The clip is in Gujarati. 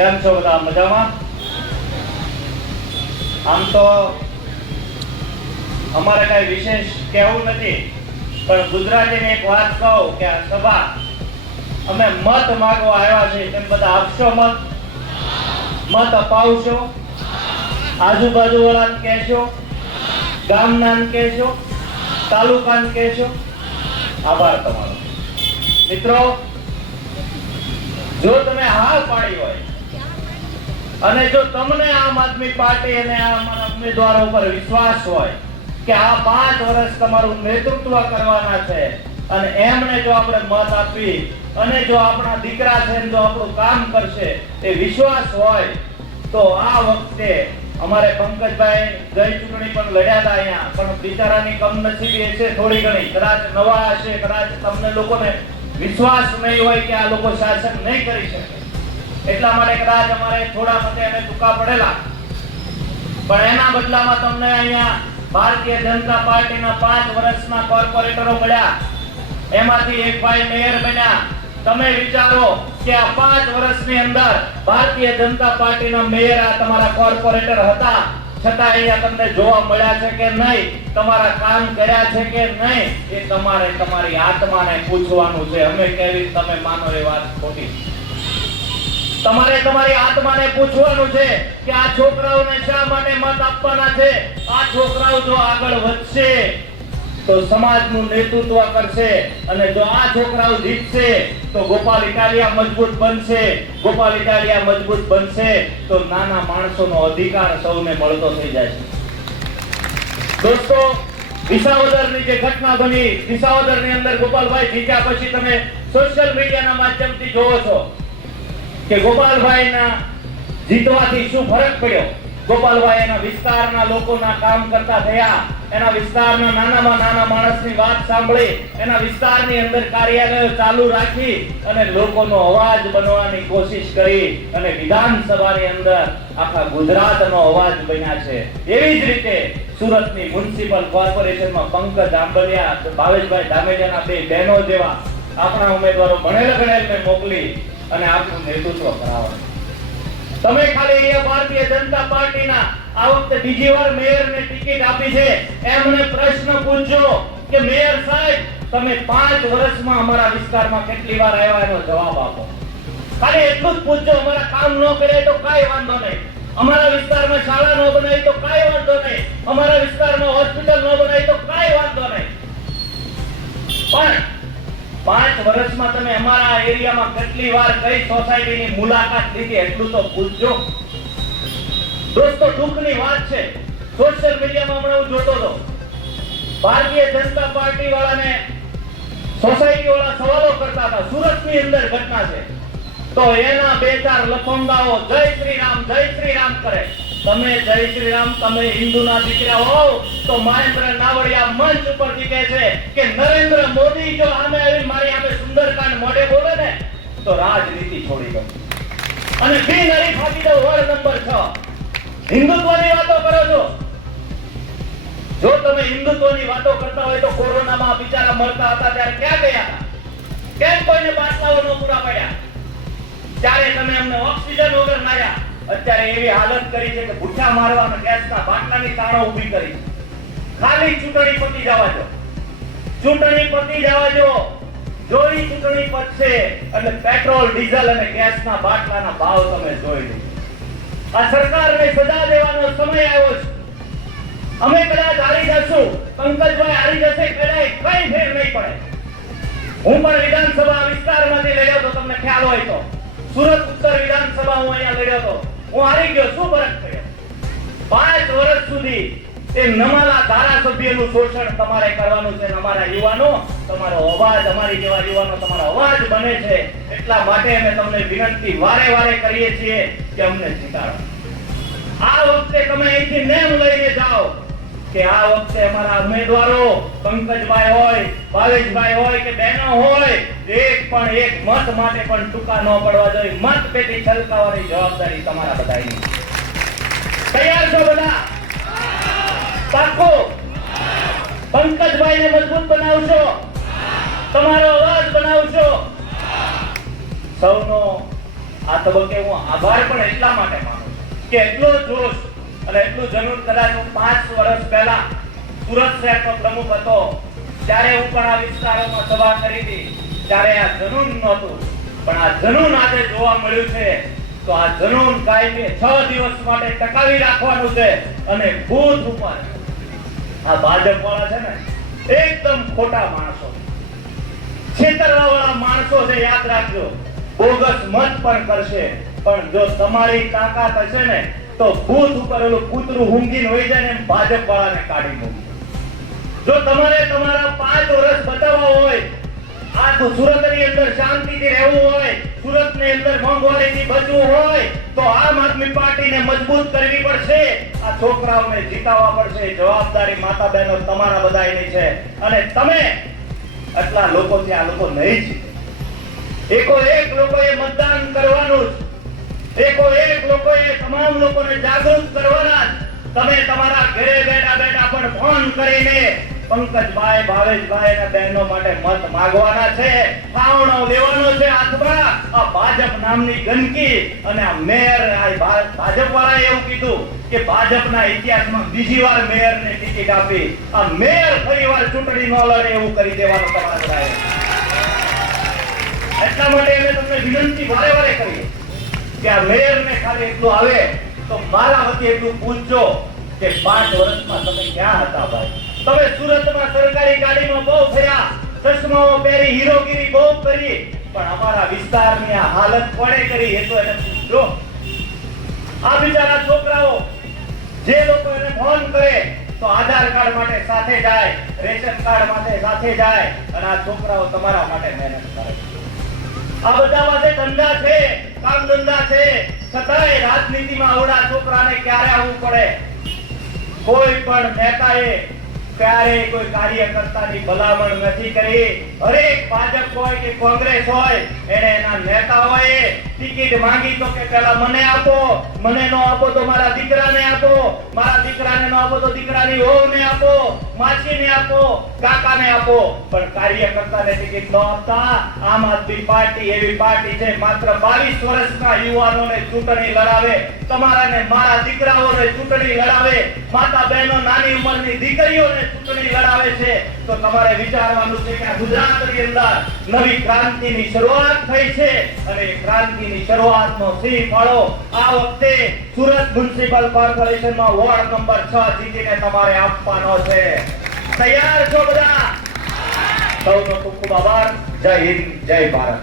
કેમ છો બધા મજામાં? આમ તો અમારે કઈ વિશેષ કહેવું નથી, પણ ગુજરાતીની એક વાત કહું કે આ સભા અમે મત માંગવા આવ્યા છે. તેમ બધા આપશો મત? મત અપાવશો? આજુબાજુ વાળાને કહેશો, ગામનાને કહેશો, તાલુકાને કહેશો? આભાર તમારો. મિત્રો, જો તમે હા પાડી હોય અને જો તમને આમ આદમી પાર્ટી અને અમારા ઉમેદવારો ઉપર વિશ્વાસ હોય કે આ 5 વર્ષ તમારું નેતૃત્વ કરવાના છે અને એમને જો આપણે મત આપી અને જો આપણા દીકરા છે જો આપણું કામ કરશે એ વિશ્વાસ હોય તો આ વખતે અમારે પંકજભાઈ ગઈ ચૂંટણી પણ લડ્યા હતા અહીંયા, પણ બિચારાની કમનસીબી છે થોડી ઘણી, કદાચ નવા હશે, કદાચ તમને લોકોને વિશ્વાસ નહીં હોય કે આ લોકો શાસન નહીં કરી શકે, એટલા માટે કદાચ અમારે થોડા મતે એને ટૂંકા પડેલા. પણ એના બદલામાં તમને અહીંયા ભારતીય જનતા પાર્ટીના 5 વર્ષના કોર્પોરેટરો મળ્યા, એમાંથી એક ભાઈ મેયર બન્યા. તમે વિચારો કે આ 5 વર્ષની અંદર ભારતીય જનતા પાર્ટીના મેયર આ તમારા કોર્પોરેટર હતા, છતાં અહીંયા તમને જોવા મળ્યા છે કે નહીં, તમારા કામ કર્યા છે કે નહીં, એ તમારે તમારી આત્માને પૂછવાનું છે. અમે કેવી તમે માનો એ વાત ખોટી. તમારે તમારી આત્માને પૂછવાનું છે કે આ છોકરાઓને શા માટે મત આપવાના છે. આ છોકરાઓ જો આગળ વધશે તો સમાજનું નેતૃત્વ કરશે, અને જો આ છોકરાઓ જીતશે તો ગોપાલ ઇટાલિયા મજબૂત બનશે. ગોપાલ ઇટાલિયા મજબૂત બનશે તો નાના માણસોનો અધિકાર સૌને મળતો થઈ જાય છે. દોસ્તો, વિસાવદરની જે ઘટના બની, વિસાવદરની અંદર ગોપાલભાઈ જીત્યા પછી તમે સોશિયલ મીડિયાના માધ્યમથી જોવો છો કે ગોપાલભાઈના જીતવાથી શું ફરક પડ્યો. ગોપાલભાઈ એના વિસ્તારના લોકોના કામ કરતા થયા, એના વિસ્તારના નાનામાં નાના માણસની વાત સાંભળી, એના વિસ્તારની અંદર કાર્યાલયો ચાલુ રાખી અને લોકોનો અવાજ બનવાની કોશિશ કરી અને વિધાનસભાની અંદર આખા ગુજરાતનો અવાજ બન્યા છે. એવી જ રીતે સુરતની મ્યુનિસિપલ કોર્પોરેશનમાં પંકજ આંબલિયા, ભાવેશભાઈ ધામેલિયાના 2 બહેનો જેવા આપણા ઉમેદવારો ભણેલ ગણેલને મોકલી અને આપણું નેતૃત્વ કરાવવાનું. તમે ખાલી અહીંયા ભારતીય જનતા પાર્ટીના આ વખતે બીજી વાર મેયરને ટિકિટ આપી છે, એમને પ્રશ્ન પૂછજો કે મેયર સાહેબ તમે 5 વર્ષમાં અમારા વિસ્તારમાં કેટલી વાર આવ્યા એનો જવાબ આપો. ખાલી એટલું જ પૂછજો. અમારા કામ ન કરે તો કાઈ વાંધો નહીં, અમારા વિસ્તારમાં શાળા ન બનાવી તો કાઈ વાંધો નહીં, અમારા વિસ્તારમાં હોસ્પિટલ ન બનાવી તો કાઈ વાંધો નહીં, પણ 5 વર્ષમાં તમે અમારા એરિયામાં કેટલી વાર કઈ સોસાયટીની મુલાકાત લીધી એટલું તો પૂછજો. દોસ્તો, દુઃખની વાત છે, સોશિયલ મીડિયામાં હમણાં હું જોતો હતો, ભારતીય જનતા પાર્ટી વાળાને સોસાયટી વાળા સવાલો કરતા હતા. સુરતની અંદર ઘટના છે તો એના 2-4 લફંગાઓ જય શ્રી રામ કરે. તમે જય શ્રી રામ, તમે હિન્દુના દીકરા હોવ તો મહેન્દ્ર નાવડિયા મંચ ઉપરથી કહે છે કે નરેન્દ્ર મોદી જો સામે આવી મારી સામે સુંદરકાંડ મોઢે બોલે ને તો રાજનીતિ છોડી દો અને બિનહરીફ આપી દો વોર્ડ નંબર 6. હિન્દુત્વની વાતો કરો છો. જો તમે હિન્દુત્વની વાતો કરતા હોય તો કોરોનામાં બિચારા મળતા હતા ત્યારે ક્યાં ગયા હતા? કેમ કોઈને બાટલાઓ ન પૂરા પડ્યા? ત્યારે તમે અમને ઓક્સિજન વગર માર્યા. અત્યારે એવી હાલત કરી છે કે ભૂઠા મારવાના ગેસના બાટલાની તાણો ઊભી કરી. ખાલી ચૂંટણી પતી જવા દો, ચૂંટણી પતી જવા દો. જોઈ ચૂંટણી પતશે એટલે પેટ્રોલ, ડીઝલ અને ગેસના બાટલાના ભાવ તમે જોઈ લો. આ સરકારને સજા દેવાનો સમય આવ્યો છે. અમે કદાચ હારી જશું, પંકજભાઈ હારી જશે, કદાચ કઈ ફેર નહીં પડે. હું પણ વિધાનસભા વિસ્તારમાંથી લડ્યો તો, તમને ખ્યાલ હોય તો સુરત ઉત્તર વિધાનસભા હું અહીંયા લડ્યો તો, હું હારી ગયો. શું ફરક પડ્યો? 5 વર્ષ સુધી એ નમાલા ધારાસભ્યનું શોષણ તમારે કરવાનું છે. અમારા યુવાનો તમારો અવાજ, અમારી જેવા યુવાનો તમારો અવાજ બને છે, એટલા માટે અમે તમને વિનંતી વારે કરીએ છીએ કે અમને જીતાડો. આ વખતે તમે અહીંથી નેમ લઈને જાઓ કે આ વખતે અમારા ઉમેદવારો પંકજભાઈ હોય, ભાવેશભાઈ હોય કે બહેનો હોય, એક મત માટે પણ ટૂંકા ન પડવા જોઈએ. મત પેટી છલકાવવાની જવાબદારી તમારા બધાની. તૈયાર છો બધા? પાક્કો? પંકજભાઈને મજબૂત બનાવશો, તમારો અવાજ બનાવશો. સૌનો આ તબક્કે હું આભાર પણ એટલા માટે માનું છું કે એટલો જોશ અને એટલું જનૂન કદાચ હું 5 વર્ષ પહેલા સુરત શહેરનો પ્રમુખ હતો ત્યારે હું પણ આ વિસ્તારોમાં સભા કરી હતી ત્યારે આ જનૂન નહોતું, પણ આ જનૂન આજે જોવા મળ્યું છે. તો આ જનૂન કાયમી 6 દિવસ માટે ટકાવી રાખવાનું છે. અને બૂથ ઉપર આ ભાજપ વાળા છે ને એકદમ ખોટા માણસો, છેતરવાવાળા માણસો છે, યાદ રાખજો. બોગસ મત પણ કરશે, પણ જો તમારી તાકાત હશે ને તો બૂથ ઉપર ઓલું કૂતરું ઊંઘીને હોઈ જાય ને એમ ભાજપ વાળાને કાઢી મૂકે. જો તમારે તમારા 5 વર્ષ બતાવવા હોય, આ સુરતની અંદર શાંતિથી રહેવું હોય, સુરતની અંદર મોંઘવારીથી બચવું હોય, તો આમ આદમી પાર્ટીને મજબૂત કરવી પડશે. આ છોકરાઓને જીતાવવા પડશે. જવાબદારી માતા બહેનો તમારા બધાની છે. અને તમે આટલા લોકોથી આ લોકો નહીં જીતે. એકો એક લોકોએ મતદાન કરવાનું જ, એકો એક લોકોએ તમામ લોકોને જાગૃત કરવાના જ. તમે તમારા ઘરે બેઠા બેઠા પણ ફોન કરીને પંકજભાઈ, ભાવેશભાઈ અને બહેનો માટે મત માંગવાના છે. ફાવણો લેવાનો છે હાથમાં આ ભાજપ નામની ગંદકી. અને આ મેયર ભાજપ વાળાએ એવું કીધું કે ભાજપના ઇતિહાસમાં બીજી વાર મેયરને ટિકિટ આપી. આ મેયર ફરીવાર ચૂંટણી ન લડે એવું કરી દેવાનું તમારે થાય. એટલા માટે અમે તમને વિનંતી વારે વારે કરી કે આ મેયરને ખાલી એટલું આવે તો મારા વતી એટલું પૂછજો કે 5 વર્ષમાં તમે ક્યાં હતા ભાઈ? તમે સુરતમાં સરકારી ગાડીમાં બહુ ફર્યા, ચશ્માઓ પહેરી, હીરોગીરી બહુ કરી, પણ અમારા વિસ્તારની આ હાલત કોણે કરી એ તો એને પૂછજો. આ બિચારા છોકરાઓ જે લોકો એને ફોન કરે તો આધાર કાર્ડ માટે સાથે જાય, રેશન કાર્ડ માટે સાથે જાય, અને આ છોકરાઓ તમારા માટે મહેનત કરે. આ બધા પાસે ધંધા છે, કામ ધંધા છે, છતાંય રાજનીતિમાં આવડા છોકરાને ક્યારે આવવું પડે? કોઈ પણ નેતાએ ક્યારે કોઈ કાર્યકર્તાની ભલામણ નથી કરી. હરેક ભાજપ હોય કે કોંગ્રેસ હોય એને એના નેતાઓએ ટિકિટ માંગી તો કે પેલા મને આપો, મને નો આપો તો મારા દીકરાને આપો, મારા દીકરાને નો આપો તો દીકરાની વહુને આપો, માસીને આપો, કાકાને આપો. પણ કાર્યકર્તાને ટિકિટ ન આપતા આમ આદમી પાર્ટી એવી પાર્ટી છે માત્ર 22 વર્ષના યુવાનોને ચૂંટણી લડાવે, તમારાને મારા દીકરાઓને ચૂંટણી લડાવે, માતા બહેનો નાની ઉંમરની દીકરીઓને ચૂંટણી લડાવે છે. તો તમારે વિચારવાનું છે કે આ ગુજરાતની અંદર નવી ક્રાંતિની શરૂઆત થઈ છે અને એ ક્રાંતિની શરૂઆતનો સિંહ ફાળો આ વખતે સુરત મ્યુનિસિપલ કોર્પોરેશનમાં વોર્ડ નંબર 6 જીતીને તમારે આપવાનો છે. તૈયાર છો બધા? સૌનો ખૂબ ખૂબ આભાર. જય હિન્દ, જય ભારત.